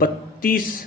32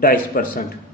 2.5%,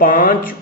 5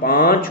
5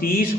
30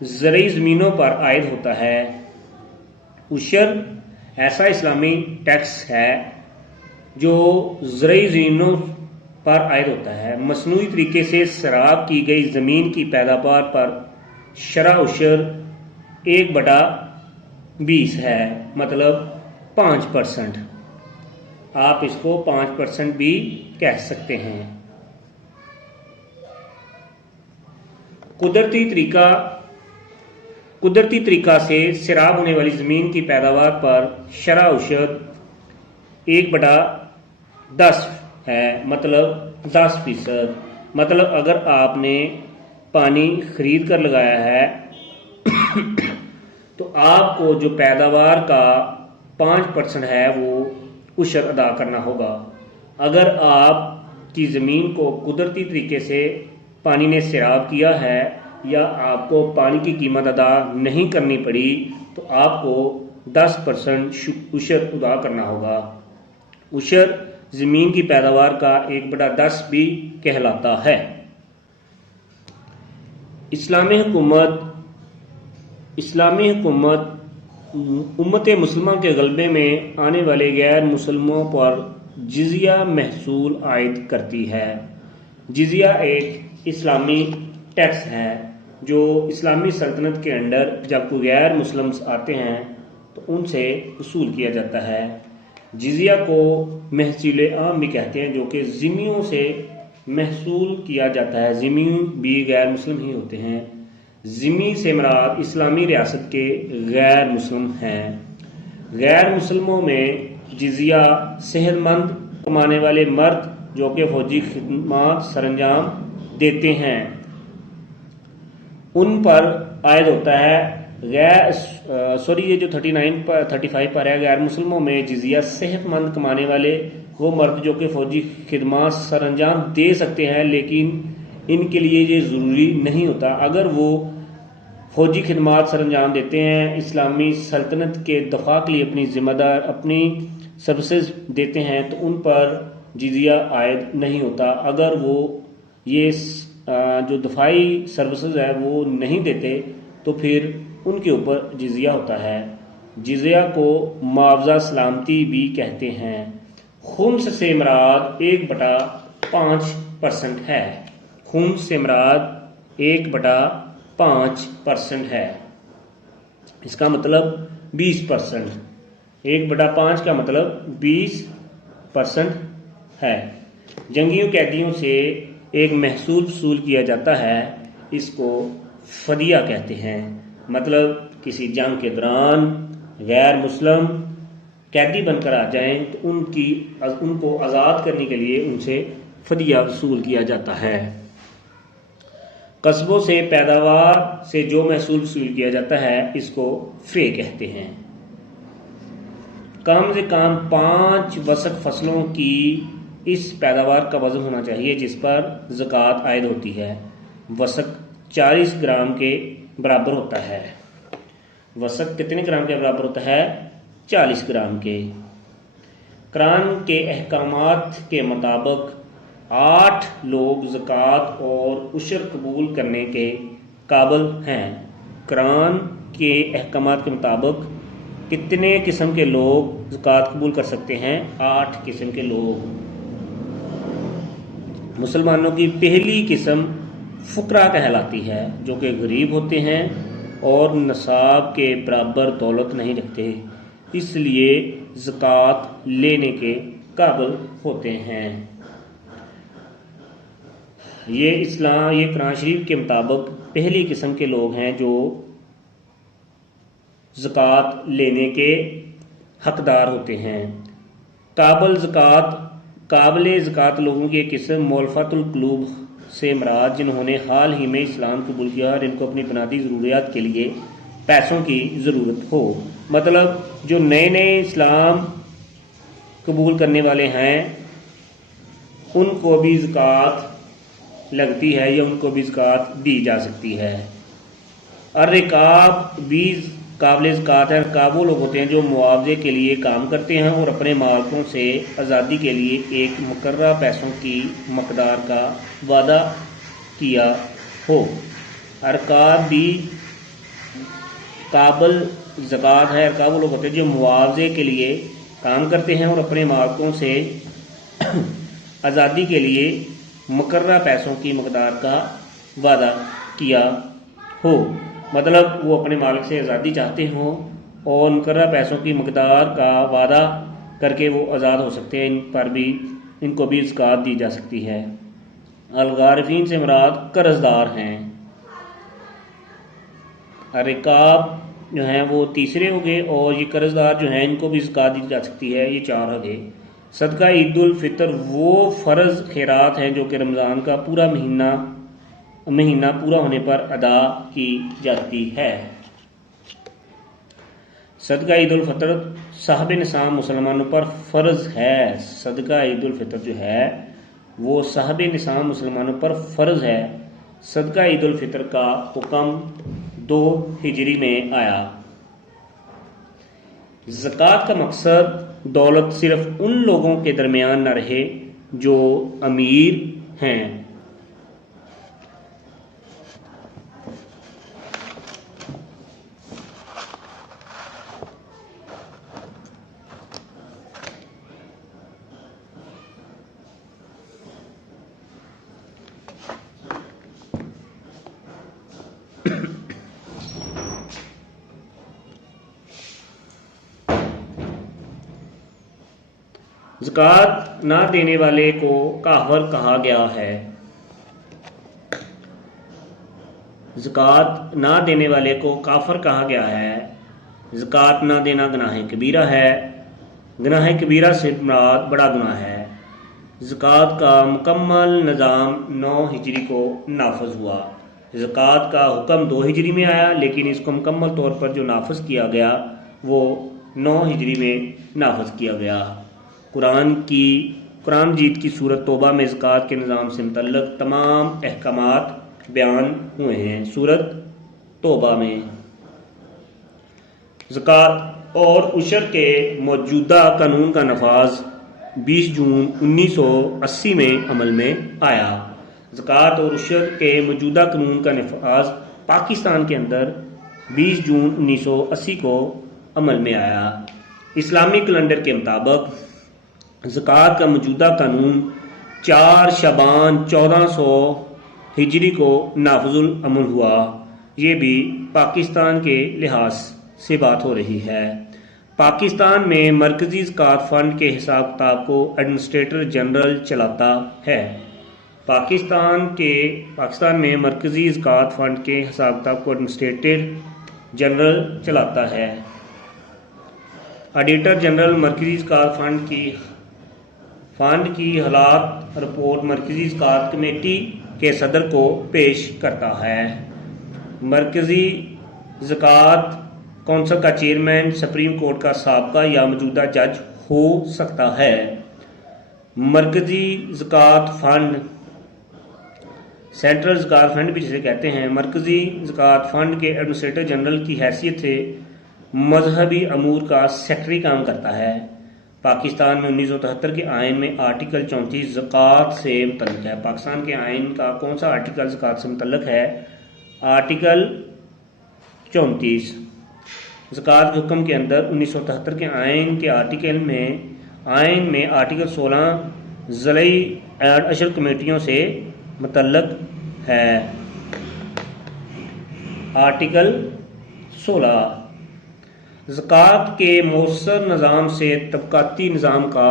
زرعی زمینوں پر عائد ہوتا ہے۔ عشر ایسا اسلامی ٹیکس ہے جو زرعی زمینوں پر عائد ہوتا ہے۔ مصنوعی طریقے سے سیراب کی گئی زمین کی پیداوار پر شرح عشر 1/20 ہے، مطلب 5%۔ آپ اس کو 5% بھی کہہ سکتے ہیں۔ قدرتی طریقہ سے سیراب ہونے والی زمین کی پیداوار پر شرح عشر 1/10 ہے، مطلب 10%۔ مطلب اگر آپ نے پانی خرید کر لگایا ہے تو آپ کو جو پیداوار کا 5% ہے وہ عشر ادا کرنا ہوگا۔ اگر آپ کی زمین کو قدرتی طریقے سے پانی نے سیراب کیا ہے یا آپ کو پانی کی قیمت ادا نہیں کرنی پڑی تو آپ کو 10% عشر ادا کرنا ہوگا۔ عشر زمین کی پیداوار کا 1/10 بھی کہلاتا ہے۔ اسلامی حکومت امت مسلمہ کے غلبے میں آنے والے غیر مسلموں پر جزیہ محصول عائد کرتی ہے۔ جزیہ ایک اسلامی ٹیکس ہے جو اسلامی سلطنت کے انڈر جب کوئی غیر مسلم آتے ہیں تو ان سے وصول کیا جاتا ہے۔ جزیہ کو محصول عام بھی کہتے ہیں، جو کہ ذمیوں سے محصول کیا جاتا ہے۔ ذمی بھی غیر مسلم ہی ہوتے ہیں۔ ذمی سے مراد اسلامی ریاست کے غیر مسلم ہیں۔ غیر مسلموں میں جزیہ صحت مند کمانے والے مرد جو کہ فوجی خدمات سر انجام دیتے ہیں ان پر عائد ہوتا ہے۔ یہ جو 35 پر ہے، غیر مسلموں میں جزیہ صحت مند کمانے والے وہ مرد جو کہ فوجی خدمات سر انجام دے سکتے ہیں، لیکن ان کے لیے یہ ضروری نہیں ہوتا۔ اگر وہ فوجی خدمات سر انجام دیتے ہیں، اسلامی سلطنت کے دفاع کے لیے اپنی سروسز دیتے ہیں تو ان پر جزیہ عائد نہیں ہوتا۔ اگر وہ یہ جو دفاعی سروسز ہے وہ نہیں دیتے تو پھر ان کے اوپر جزیہ ہوتا ہے۔ جزیہ کو معاوضہ سلامتی بھی کہتے ہیں۔ خمس سے مراد 1/5% ہے۔ خمس سے مراد 1/5% ہے۔ اس کا مطلب 20%۔ 1/5 کا مطلب 20% ہے۔ جنگیوں قیدیوں سے ایک محصول وصول کیا جاتا ہے، اس کو فدیہ کہتے ہیں۔ مطلب کسی جنگ کے دوران غیر مسلم قیدی بن کر آ جائیں تو ان کو آزاد کرنے کے لیے ان سے فدیہ وصول کیا جاتا ہے۔ قصبوں سے پیداوار سے جو محصول وصول کیا جاتا ہے اس کو فے کہتے ہیں۔ کم سے کم 5 وسق فصلوں کی اس پیداوار کا وزن ہونا چاہیے جس پر زکوٰۃ عائد ہوتی ہے۔ وسق 40 گرام کے برابر ہوتا ہے۔ وسق کتنے گرام کے برابر ہوتا ہے؟ 40 گرام کے۔ قرآن کے احکامات کے مطابق 8 لوگ زکوٰۃ اور عشر قبول کرنے کے قابل ہیں۔ قرآن کے احکامات کے مطابق کتنے قسم کے لوگ زکوٰۃ قبول کر سکتے ہیں؟ 8 قسم کے لوگ۔ مسلمانوں کی پہلی قسم فقراء کہلاتی ہے، جو کہ غریب ہوتے ہیں اور نصاب کے برابر دولت نہیں رکھتے، اس لیے زکوٰۃ لینے کے قابل ہوتے ہیں۔ یہ قرآن شریف کے مطابق پہلی قسم کے لوگ ہیں جو زکوٰۃ لینے کے حقدار ہوتے ہیں۔ قابل زکوٰۃ لوگوں کی ایک قسم مؤلفۃ القلوب سے مراد جنہوں نے حال ہی میں اسلام قبول کیا اور ان کو اپنی بنیادی ضروریات کے لیے پیسوں کی ضرورت ہو۔ مطلب جو نئے اسلام قبول کرنے والے ہیں ان کو بھی زکوٰۃ لگتی ہے یا ان کو بھی زکوٰۃ دی جا سکتی ہے۔ الرقاب بھی قابل زکوٰۃ ہے۔ رقاب وہ لوگ ہوتے ہیں جو معاوضے کے لیے کام کرتے ہیں اور اپنے مالکوں سے آزادی کے لیے ایک مقررہ پیسوں کی مقدار کا وعدہ کیا ہو۔ ارقاب بھی قابل زکوٰۃ ہے، رقاب وہ لوگ ہوتے ہیں جو معاوضے کے لیے کام کرتے ہیں اور اپنے مالکوں سے آزادی کے لیے مقررہ پیسوں کی مقدار کا وعدہ کیا ہو، مطلب وہ اپنے مالک سے آزادی چاہتے ہوں اور مقررہ پیسوں کی مقدار کا وعدہ کر کے وہ آزاد ہو سکتے ہیں، ان کو بھی زکوٰۃ دی جا سکتی ہے۔ الغارفین سے مراد قرض دار ہیں۔ رکاب جو ہیں وہ تیسرے ہو گئے، اور یہ قرض دار جو ہیں ان کو بھی زکوٰۃ دی جا سکتی ہے، یہ 4 ہو گئے۔ صدقہ عید الفطر وہ فرض خیرات ہیں جو کہ رمضان کا پورا مہینہ پورا ہونے پر ادا کی جاتی ہے۔ صدقہ عید الفطر صاحب نصاب مسلمانوں پر فرض ہے۔ صدقہ عید الفطر جو ہے وہ صاحب نصاب مسلمانوں پر فرض ہے۔ صدقہ عید الفطر کا حکم 2 ہجری میں آیا۔ زکوٰۃ کا مقصد دولت صرف ان لوگوں کے درمیان نہ رہے جو امیر ہیں۔ زکوٰۃ نہ دینے والے کو کافر کہا گیا ہے۔ زکوٰۃ نہ دینے والے کو کافر کہا گیا ہے۔ زکوٰۃ نہ دینا گناہ کبیرہ ہے۔ گناہ کبیرہ سے مراد بڑا گناہ ہے۔ زکوٰۃ کا مکمل نظام 9 ہجری کو نافذ ہوا۔ زکوٰۃ کا حکم 2 ہجری میں آیا، لیکن اس کو مکمل طور پر جو نافذ کیا گیا وہ 9 ہجری میں نافذ کیا گیا۔ قرآن مجید کی سورت توبہ میں زکوٰۃ کے نظام سے متعلق تمام احکامات بیان ہوئے ہیں۔ سورت توبہ میں زکوٰۃ اور عشر کے موجودہ قانون کا نفاذ 20 جون 1980 میں عمل میں آیا۔ زکوٰۃ اور عشر کے موجودہ قانون کا نفاذ پاکستان کے اندر 20 جون 1980 کو عمل میں آیا۔ اسلامی کیلنڈر کے مطابق زکوٰۃ کا موجودہ قانون 4 شعبان 1400 ہجری کو نافذ العمل ہوا۔ یہ بھی پاکستان کے لحاظ سے بات ہو رہی ہے۔ پاکستان میں مرکزی زکوٰۃ فنڈ کے حساب کتاب کو ایڈمنسٹریٹر جنرل چلاتا ہے۔ پاکستان میں مرکزی زکوٰۃ فنڈ کے حساب کتاب کو ایڈمنسٹریٹر جنرل چلاتا ہے۔ آڈیٹر جنرل مرکزی زکوٰۃ فنڈ کی حالات رپورٹ مرکزی زکوٰۃ کمیٹی کے صدر کو پیش کرتا ہے۔ مرکزی زکوٰۃ کونسل کا چیئرمین سپریم کورٹ کا سابقہ یا موجودہ جج ہو سکتا ہے۔ مرکزی زکوٰۃ فنڈ سینٹرل زکوٰۃ فنڈ بھی جسے کہتے ہیں، مرکزی زکوٰۃ فنڈ کے ایڈمنسٹریٹر جنرل کی حیثیت سے مذہبی امور کا سیکرٹری کام کرتا ہے۔ پاکستان میں 1973 کے آئین میں آرٹیکل 34 زکوٰۃ سے متعلق ہے۔ پاکستان کے آئین کا کون سا آرٹیکل زکوٰۃ سے متعلق ہے؟ آرٹیکل 34۔ زکوٰۃ کے حکم کے اندر 1973 کے آئین کے آئین میں آرٹیکل 16 ضلعی اینڈ اشر کمیٹیوں سے متعلق ہے۔ آرٹیکل 16 زکوٰۃ کے مؤثر نظام سے طبقاتی نظام کا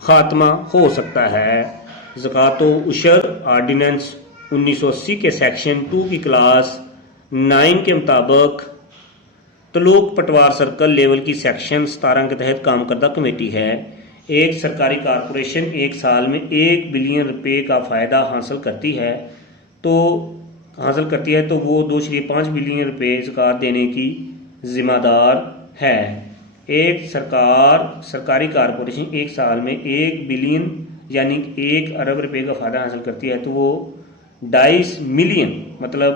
خاتمہ ہو سکتا ہے۔ زکوٰۃ و عشر آرڈیننس 1980 کے سیکشن 2 کی کلاس 9 کے مطابق تلوک پٹوار سرکل لیول کی سیکشن 17 کے تحت کام کردہ کمیٹی ہے۔ ایک سرکاری کارپوریشن ایک سال میں 1 بلین روپے کا فائدہ حاصل کرتی ہے تو وہ 2.5 بلین روپے زکوٰۃ دینے کی ذمہ دار ہے۔ ایک سرکاری کارپوریشن ایک سال میں 1 بلین یعنی 1 ارب روپے کا فائدہ حاصل کرتی ہے تو وہ 2.5 ملین مطلب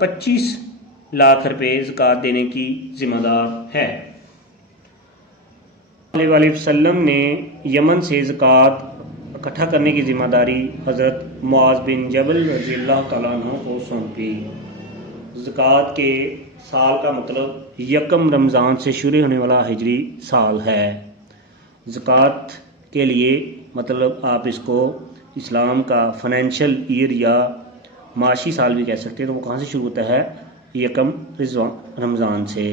25 لاکھ روپے زکوٰۃ دینے کی ذمہ دار ہے۔ صلی اللہ علیہ وسلم نے یمن سے زکوٰۃ اکٹھا کرنے کی ذمہ داری حضرت معاذ بن جبل رضی اللہ تعالیٰ عنہ کو سونپی۔ زکوٰۃ کے سال کا مطلب یکم رمضان سے شروع ہونے والا ہجری سال ہے۔ زکوٰۃ کے لیے مطلب آپ اس کو اسلام کا فائنینشیل ایئر یا معاشی سال بھی کہہ سکتے ہیں، تو وہ کہاں سے شروع ہوتا ہے؟ یکم رمضان سے۔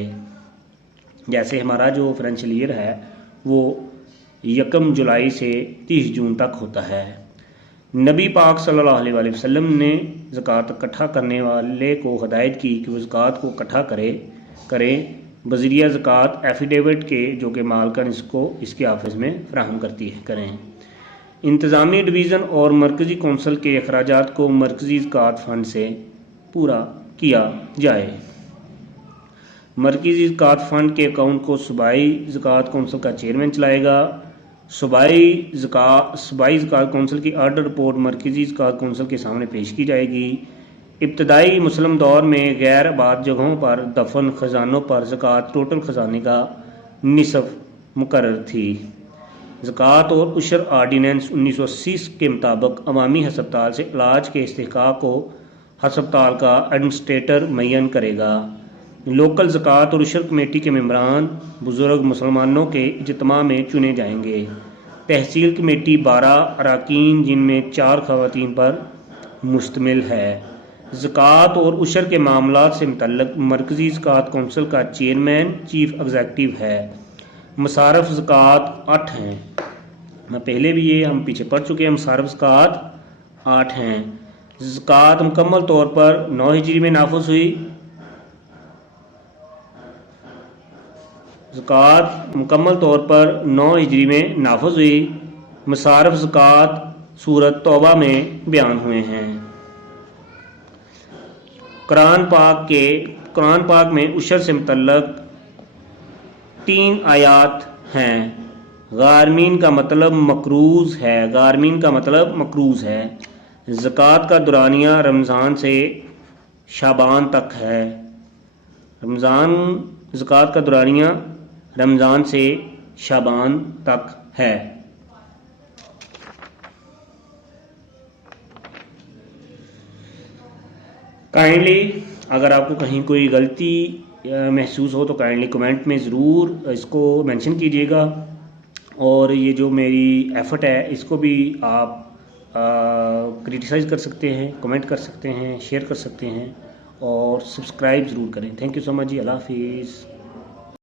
جیسے ہمارا جو فائنینشیل ایئر ہے وہ یکم جولائی سے 30 جون تک ہوتا ہے۔ نبی پاک صلی اللہ علیہ وآلہ وسلم نے زکوٰۃ اکٹھا کرنے والے کو ہدایت کی کہ وہ زکوٰۃ کو اکٹھا کریں بذریعہ زکوٰۃ ایفیڈیوٹ کے، جو کہ مالکن اس کو اس کے آفس میں فراہم کریں۔ انتظامی ڈویژن اور مرکزی کونسل کے اخراجات کو مرکزی زکوٰۃ فنڈ سے پورا کیا جائے۔ مرکزی زکوٰۃ فنڈ کے اکاؤنٹ کو صوبائی زکوٰۃ کونسل کا چیئرمین چلائے گا۔ صوبائی زکوٰۃ کونسل کی آرڈر رپورٹ مرکزی زکوٰۃ کونسل کے سامنے پیش کی جائے گی۔ ابتدائی مسلم دور میں غیر آباد جگہوں پر دفن خزانوں پر زکوٰۃ ٹوٹل خزانے کا نصف مقرر تھی۔ زکوٰۃ اور عشر آرڈیننس 1980 کے مطابق عوامی ہسپتال سے علاج کے استحقاق کو ہسپتال کا ایڈمنسٹریٹر معین کرے گا۔ لوکل زکوٰۃ اور عشر کمیٹی کے ممبران بزرگ مسلمانوں کے اجتماع میں چنے جائیں گے۔ تحصیل کمیٹی 12 اراکین جن میں 4 خواتین پر مشتمل ہے۔ زکوٰۃ اور عشر کے معاملات سے متعلق مرکزی زکوٰۃ کونسل کا چیئرمین چیف ایگزیکٹو ہے۔ مصارف زکوٰۃ 8 ہیں، میں پہلے بھی یہ ہم پیچھے پڑھ چکے ہیں۔ مصارف زکوٰۃ 8 ہیں۔ زکوٰۃ مکمل طور پر 9 ہجری میں نافذ ہوئی۔ زکوٰۃ مکمل طور پر 9 ہجری میں نافذ ہوئی۔ مصارف زکوٰۃ سورۃ توبہ میں بیان ہوئے ہیں۔ قرآن پاک میں عشر سے متعلق 3 آیات ہیں۔ غارمین کا مطلب مقروض ہے۔ زکوٰۃ کا دورانیہ رمضان سے شعبان تک ہے۔ زکوٰۃ کا دورانیہ رمضان سے شعبان تک ہے۔ کائنڈلی اگر آپ کو کہیں کوئی غلطی محسوس ہو تو کائنڈلی کمنٹ میں ضرور اس کو مینشن کیجیے گا، اور یہ جو میری ایفرٹ ہے اس کو بھی آپ کرٹیسائز کر سکتے ہیں، کمنٹ کر سکتے ہیں، شیئر کر سکتے ہیں، اور سبسکرائب ضرور کریں۔ تھینک یو سو مچ جی، اللہ حافظ۔